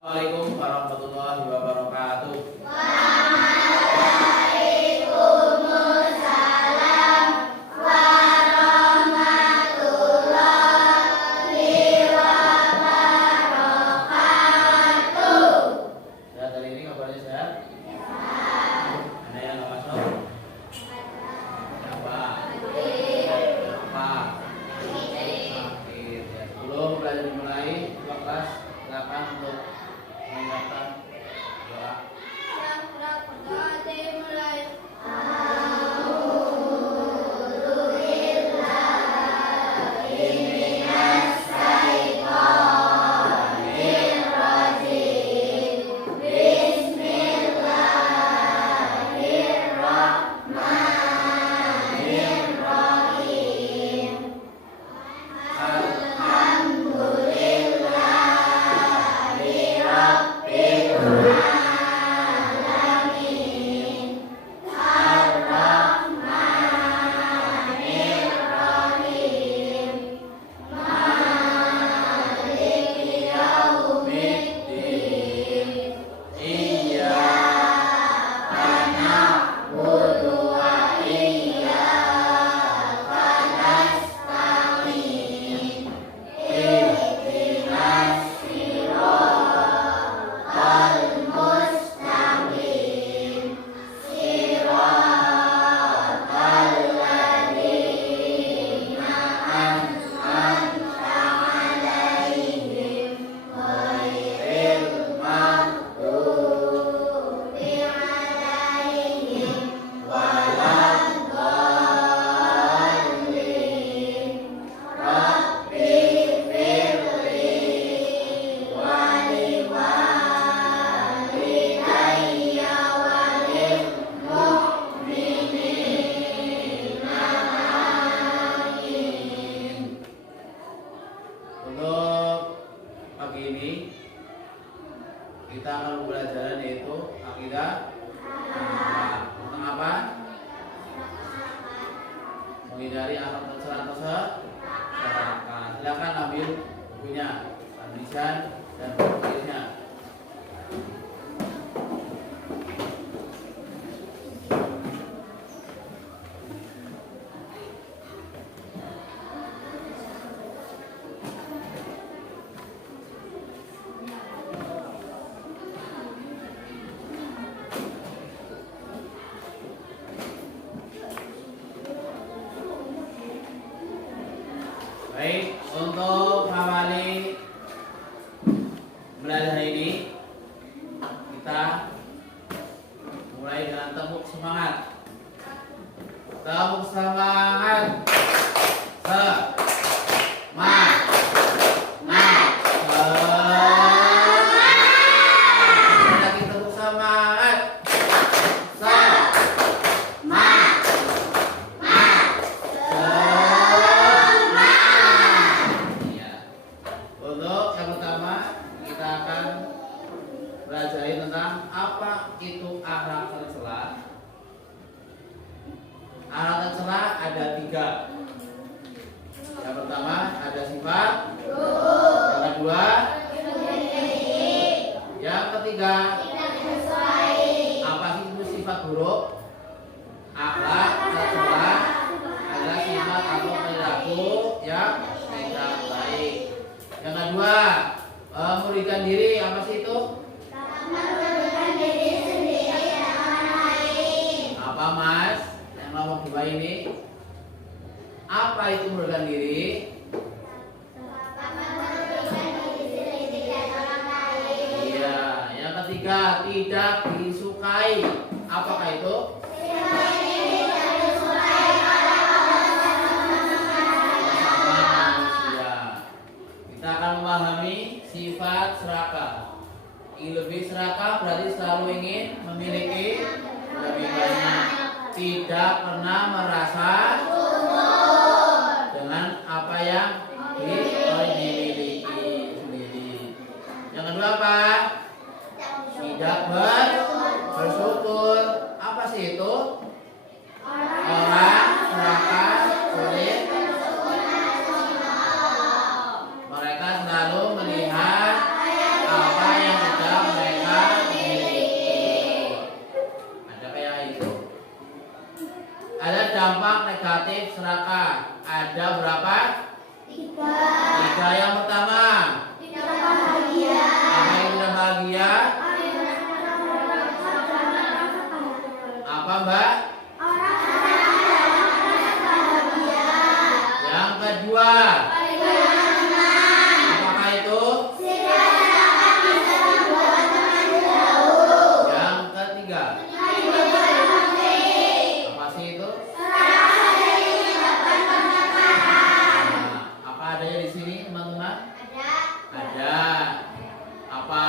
Assalamualaikum warahmatullahi wabarakatuh. Waalaikumsalam warahmatullahi wabarakatuh. Sehat hari ini, kabarnya sehat? Ada yang nggak masuk? Apa? Sakit. Ya, sebelum belajar dimulai, kelas silakan untuk menyiapkan doa. Untuk pagi ini kita akan belajar yaitu akidah. Tentang apa? Menghindari akhlak tercela atau serakah. Silakan ambil bukunya, tulisan dan tulisnya. Baik, untuk mengawali belajar ini kita mulai dengan tepuk semangat. Tepuk semangat. Lagi tepuk semangat. Untuk yang pertama kita akan belajar tentang apa itu akhlak tercela. Akhlak tercela ada 3. Yang pertama ada sifat, yang kedua, yang ketiga, apa sih itu sifat buruk? Akhlak tercela adalah sifat atau perilaku yang tidak baik. Yang kedua, merugikan diri, apa sih itu? Apa Mas? Yang nomor 2 ini? Apa itu merugikan diri? Iya. Yang ketiga, tidak disukai. Apakah itu? Kita akan memahami sifat serakah. Lebih serakah berarti selalu ingin memiliki lebih banyak, tidak pernah merasa dengan apa yang dimiliki sendiri. Yang kedua apa? Tidak bersyukur. Apa sih itu? Orang serakah sulit. Mereka selalu melihat apa yang Ada yang pertama. Tidak bahagia. Apa yang tidak bahagia? Apa Mbak? Yang kedua. Apakah itu? Yang ketiga. Apa sih itu? Nah, apa adanya di sini teman-teman? Ada. Apa?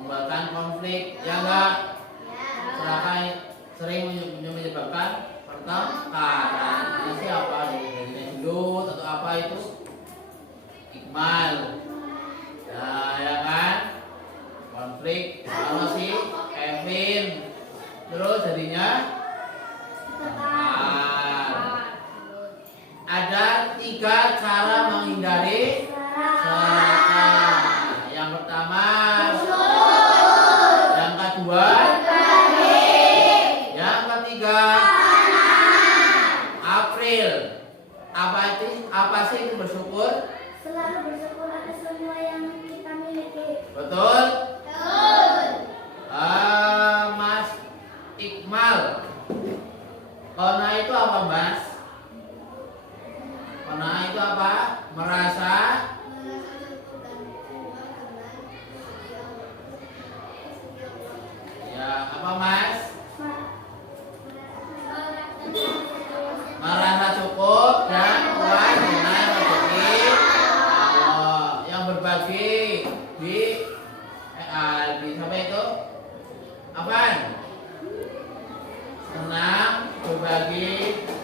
Membuatkan konflik, ya enggak? Serakah sering menyebabkan pertengkaran. Ini siapa? Dari sudut atau apa itu? Ikmal. Nah, ya kan? Konflik sama si Kevin. Terus jadinya ada 3 cara menghindari serakah. Yang pertama, yang kedua, yang ketiga, April. Apa sih itu bersyukur? Selalu bersyukur atas semua yang kita miliki. Betul? Mas Iqmal. Kona itu apa Mas? Kona itu apa? Merasa ya apa Mas? Merasa cukup dan puas dengan rezeki Allah. Yang berbagi di apa itu? Apaan? Senang berbagi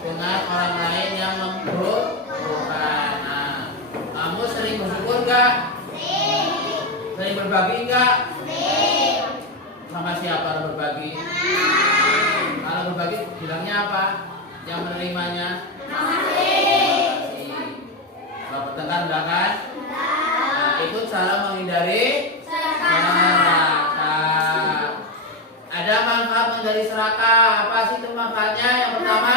dengan orang lain yang membutuhkan. Nah, kamu sering bersyukur gak? Sering berbagi gak? Sama siapa berbagi? Kalau berbagi bilangnya apa? Yang menerimanya? Kalau bertengkar enggak kan? Nah, itu cara menghindari serakah. Ada manfaat menghindari serakah. Apa sih itu manfaatnya? Yang pertama,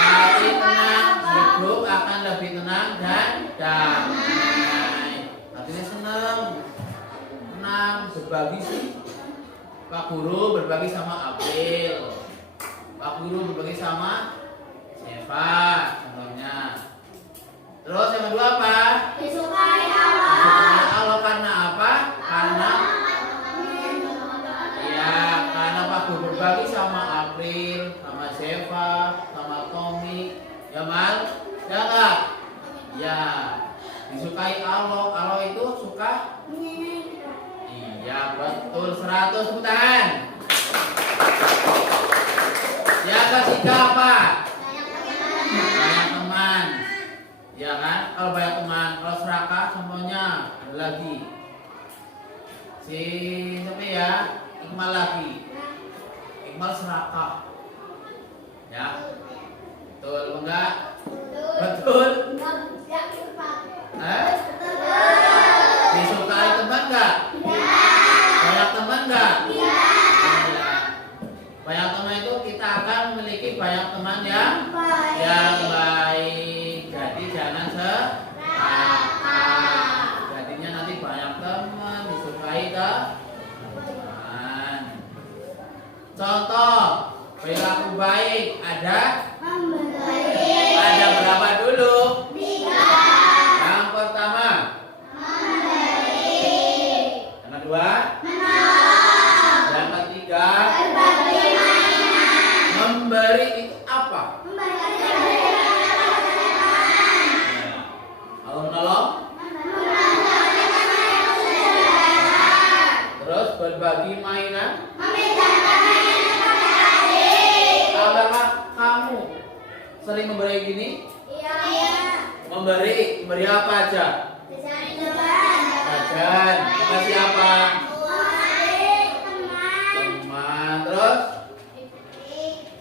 hati tenang, hidup akan lebih tenang dan damai. Hatinya senang, tenang, berbagi sih. Pak Guru berbagi sama April. Pak Guru berbagi sama Seva, contohnya. Terus yang kedua apa? Disukai Disukai Allah karena apa? Karena karena Pak Guru berbagi sama April, sama Seva, sama Tommy, ya Mal? Ya enggak? Ya. Disukai Allah. Allah itu suka? Iya, betul. 100 tepuk tangan. Yang ketiga apa? Banyak teman. Ya kan? Kalau banyak teman, kalau serakah contohnya ada lagi. Si siapa ya? Iqmal lagi. Iqmal serakah. Ya. Betul enggak? Betul. Disukai teman enggak? Banyak teman enggak? Banyak teman itu kita akan memiliki banyak teman yang baik. Jadi jangan serakah. Jadinya nanti banyak teman, disukai teman. Contoh perilaku baik ada berapa dulu? 3. Yang pertama, yang kedua, yang ketiga, memberi itu apa? Kalau menolong, terus berbagi mainan. Apakah kamu sering memberi gini? Memberi apa aja? Jajan. Kasih apa? Teman. Terus?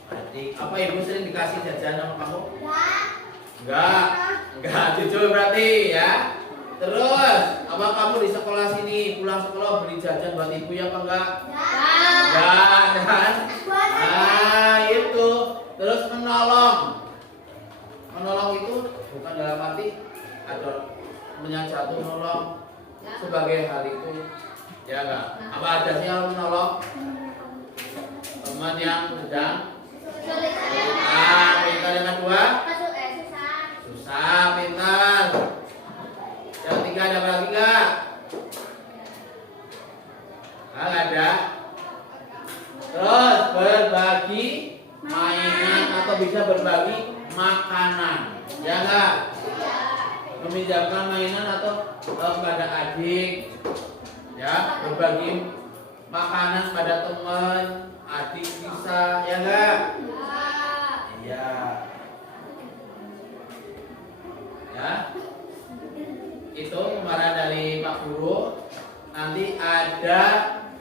Adik. Apa ibu sering dikasih jajan sama kamu? Enggak. Jujur berarti ya. Terus, apa kamu di sekolah sini pulang sekolah beli jajan buat ibu ya apa enggak? Enggak, kan? Nah, itu. Terus menolong. Menolong itu bukan dalam arti ada yang jatuh nolong sebagai hal itu, ya enggak? Apa ada sih yang menolong teman yang sedang pintar? Yang kedua susah, pintar. Yang ketiga ada apa lagi enggak? Nggak ada. Terus berbagi mainan atau bisa berbagi makanan, ya enggak? Meminjamkan mainan atau kepada adik, ya, berbagi makanan pada teman, adik bisa, ya enggak? Iya. Ya. Itu kemarin dari Pak Guru. Nanti ada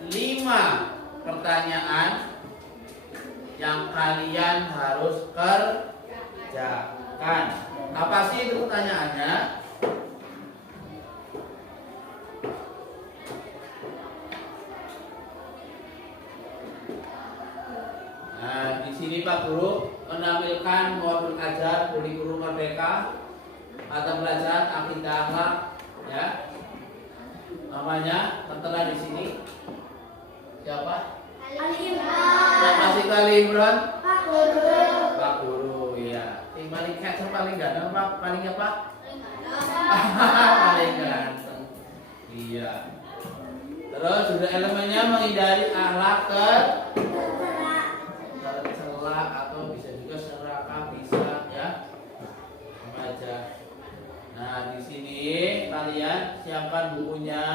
5 pertanyaan yang kalian harus kerjakan. Apa sih itu pertanyaannya? Nah, di sini Pak Guru menampilkan modul ajar Guru Merdeka, mata pelajaran akidah akhlak, ya. Namanya tertera di sini. Siapa? Ali Imran. Yang masih kali Imran? Pak Guru. Pak Guru, ya. Yang paling kacau, paling ganteng, Pak. Paling apa? Paling ganteng. Iya. Terus juga elemennya menghindari akhlak tercela atau bisa juga serakah, bisa, ya. Membaca. Nah, di sini kalian siapkan bukunya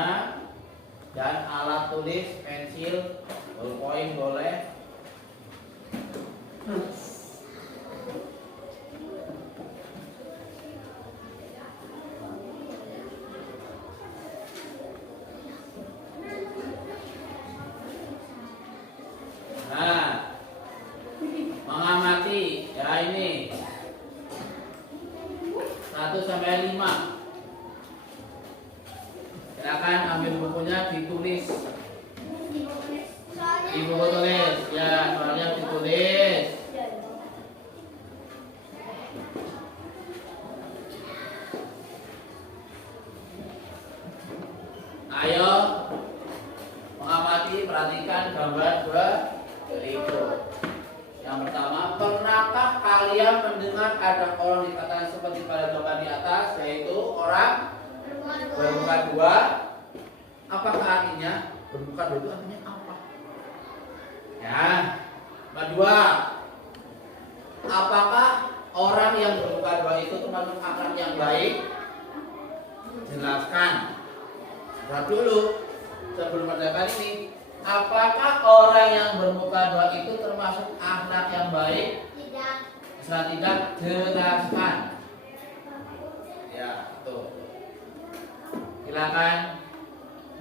dan alat tulis, pensil, ballpoint boleh. Nah, mengamati, ya ini 1 sampai 5. Silakan ambil bukunya, ditulis. Di buku tulis, ya, soalnya ditulis. Ayo mengamati, perhatikan gambar berikut. Yang pertama, pernahkah kalian mendengar ada orang dikatakan seperti pada jawaban di atas, yaitu orang bermuka dua? Apakah artinya bermuka dua itu artinya apa? Ya, kedua, apakah orang yang bermuka dua itu termasuk akhlak yang baik? Jelaskan. Jawab dulu sebelum mendengarkan ini. Apakah orang yang bermuka dua itu termasuk akhlak yang baik? Tidak. Setelah tidak, jelaskan. Ya, tuh. Silakan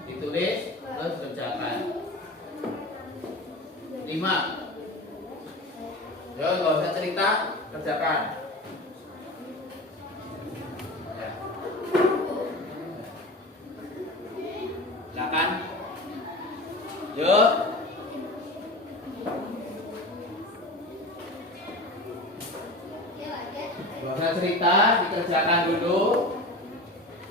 ditulis terus kerjakan. 5. Yo, nggak usah cerita, kerjakan. Ya. Silakan. Yuk. Nggak usah cerita, dikerjakan dulu.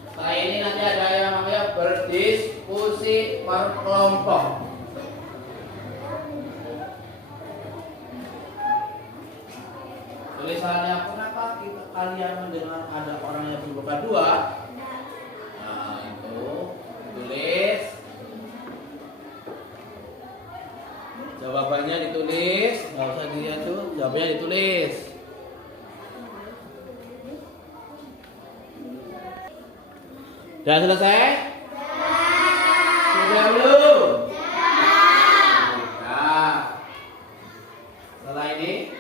Setelah ini nanti ada yang namanya berdiskusi per kelompok. Tulisannya, kenapa kalian mendengar ada orang yang bermuka dua? Nah, itu tulis. Jawabannya ditulis, nggak usah dilihat tuh, jawabannya ditulis. Sudah selesai? Sudah belum? Nah, setelah ini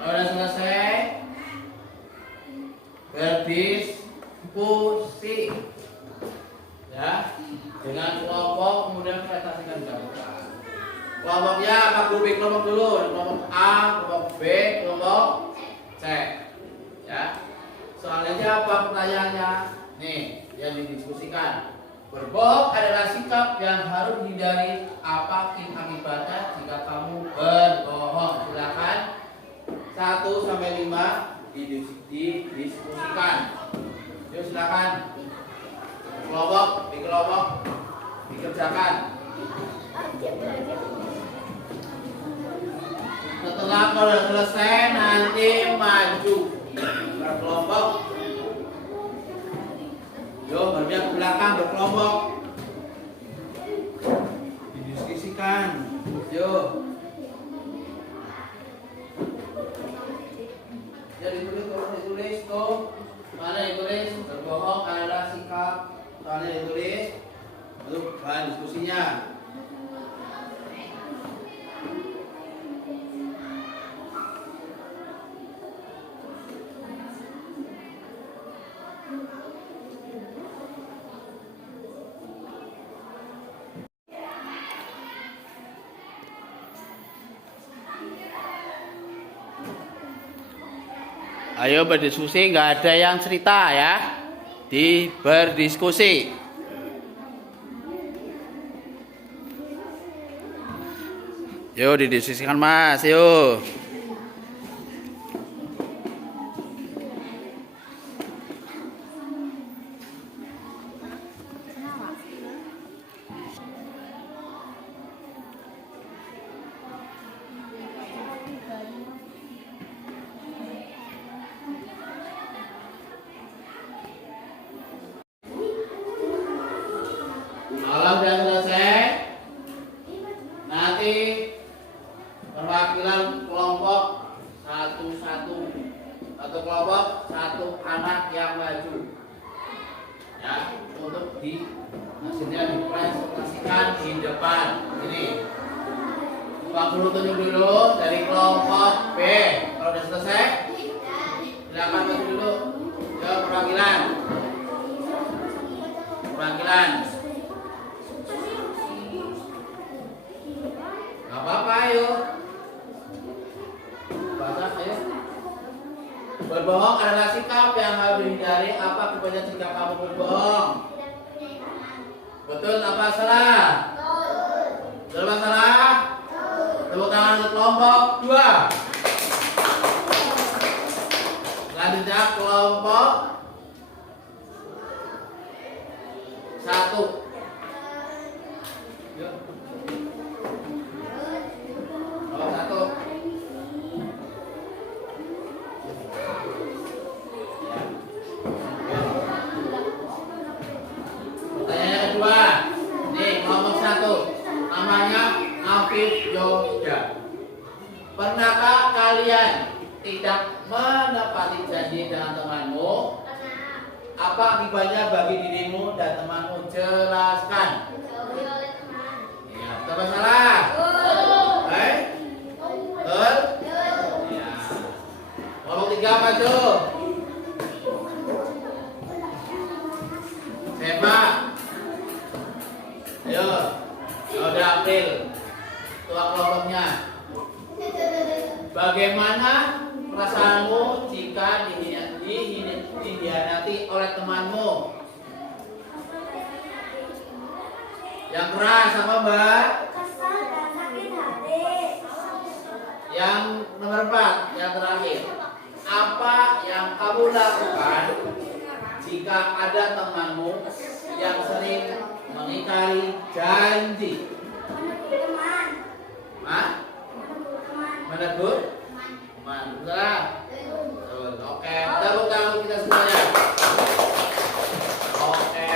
sudah selesai, berdiskusi, ya, dengan kelompok, kemudian presentasikan gabungan. Kelompoknya apa? Grup kelompok dulu, kelompok A, kelompok B, kelompok C, ya. Soalnya apa pertanyaannya? Nih, yang didiskusikan. Berbohong adalah sikap yang harus dihindari. Apa akibatnya jika kamu berbohong? Setelah kalau selesai nanti maju berkelompok. Yo, berpihak ke belakang berkelompok. Didiskusikan. Yo. Ya ditulis tuh. Mana ditulis? Berbohong adalah sikap. Soalnya ditulis. Untuk bahan diskusinya. Ayo berdiskusi, nggak ada yang cerita ya. Berdiskusi. Yo didiskusikan Mas, yuk. Kalau sudah selesai, nanti perwakilan kelompok satu-satu atau kelompok satu anak yang maju, ya, untuk hasilnya dipresentasikan di depan. Ini Pak Guru tunjuk dulu dari kelompok B. Kalau sudah selesai, silakan maju dulu ke perwakilan. Gak apa-apa, ayo. Baca, ayo. Berbohong adalah sikap yang harus dihindari. Apa akibatnya jika kamu berbohong? Betul apa salah? Betul apa salah? Tepuk tangan untuk kelompok 2. Selanjutnya kelompok 1. Yuk. Kelompok 1. Pertanyaan kedua. Nih, kelompok 1. Namanya Afif Yoga. Pernahkah kalian tidak menepati janji dengan temanmu? Apa akibatnya bagi dirimu dan temanmu? Jelaskan. Ya, betul apa salah? Baik. Betul? Ya. Kelompok 3 maju. Sepak. Ayo. Udah April. Ketua kelompoknya. Bagaimana perasaanmu jika dihianati oleh temanmu? Yang keras sama Mbak? Kesal dan sakit hati. Yang nomor 4, yang terakhir. Apa yang kamu lakukan jika ada temanmu yang sering mengingkari janji? Menegur teman. Hah? Menegur teman. Menegur? Teman. Betul? Betul. Oke, tepuk tangan kita semuanya. Oke.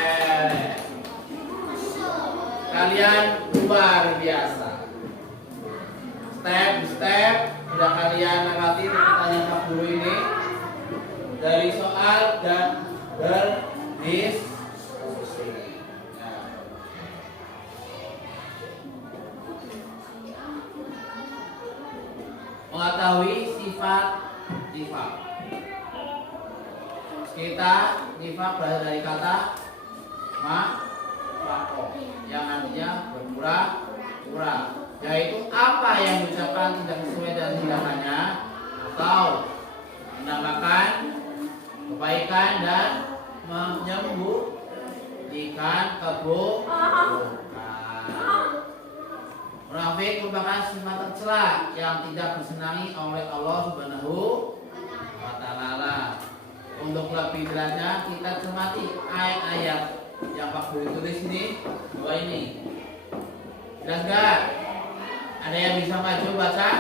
Kalian luar biasa. Step sudah kalian lewati pertanyaan Pak Guru ini dari soal dan berdiskusi. Mengetahui sifat nifak. Kita nifak berasal dari kata mafako yang artinya berpura-pura, yaitu apa yang diucapkan tidak sesuai dengan tindakannya atau menambahkan kebaikan dan menyembunyikan keburukan. Munafik merupakan sifat tercela yang tidak disenangi oleh Allah Subhanahu wa Ta'ala. Untuk lebih jelasnya kita cermati ayat-ayat yang Pak Guru tulis ini, dua ini. Jelas gak? Ada yang bisa maju baca?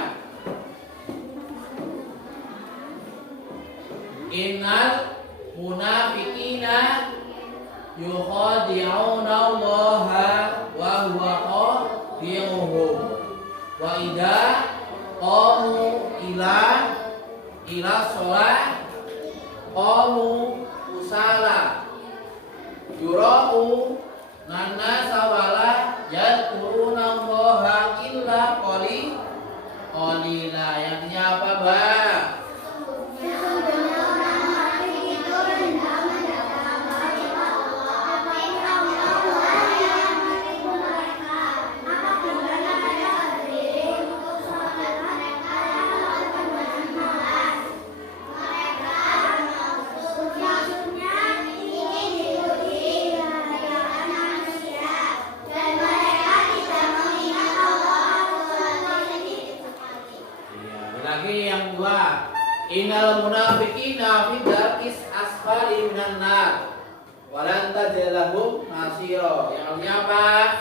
Innal munafiqina yukhadi'una Allaha wa huwa khadi'uhum wa idza qamu ila sholat qamu kusala yura'u nannasa wala yadkuruna Allaha illa qalila. Yang ini apa, Bang? Lagi yang dua, innal munafiqina fi darkis asfali minan nar walan tajid lahum nasira. Yang artinya apa?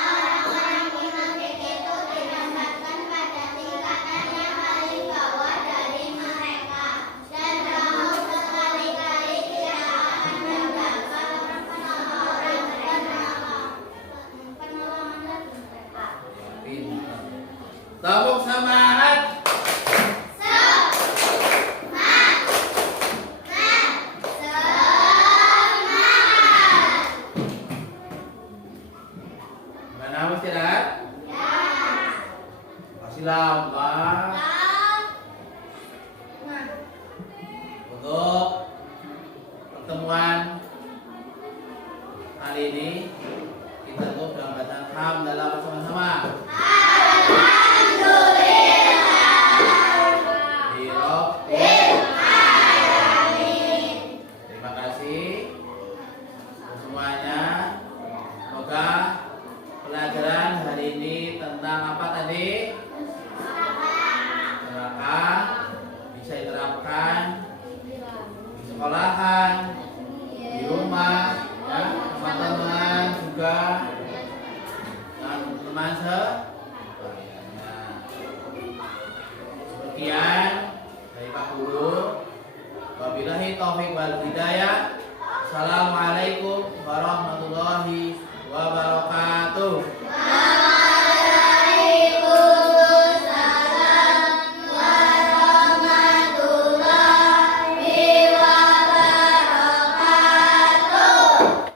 Orang-orang munafik itu didapatkan pada tingkatan yang paling bawah dari mereka, dan kamu sekali-kali tidak akan mendapatkan penolongan dari mereka. Tepuk semangat. Mana istirahat? Ya. Masih lama. Untuk pertemuan kali ini kita tutup dengan bacaan hamdalah bersama-sama. Terima kasih untuk semuanya. Semoga pelajaran hari ini tentang apa tadi? Neraka bisa diterapkan di sekolahan, di rumah, ya, teman-teman juga, dan teman sebagainya. Sekian dari Pak Guru. Wabillahi taufiq wal hidayah. Assalamualaikum warahmatullahi wabarakatuh.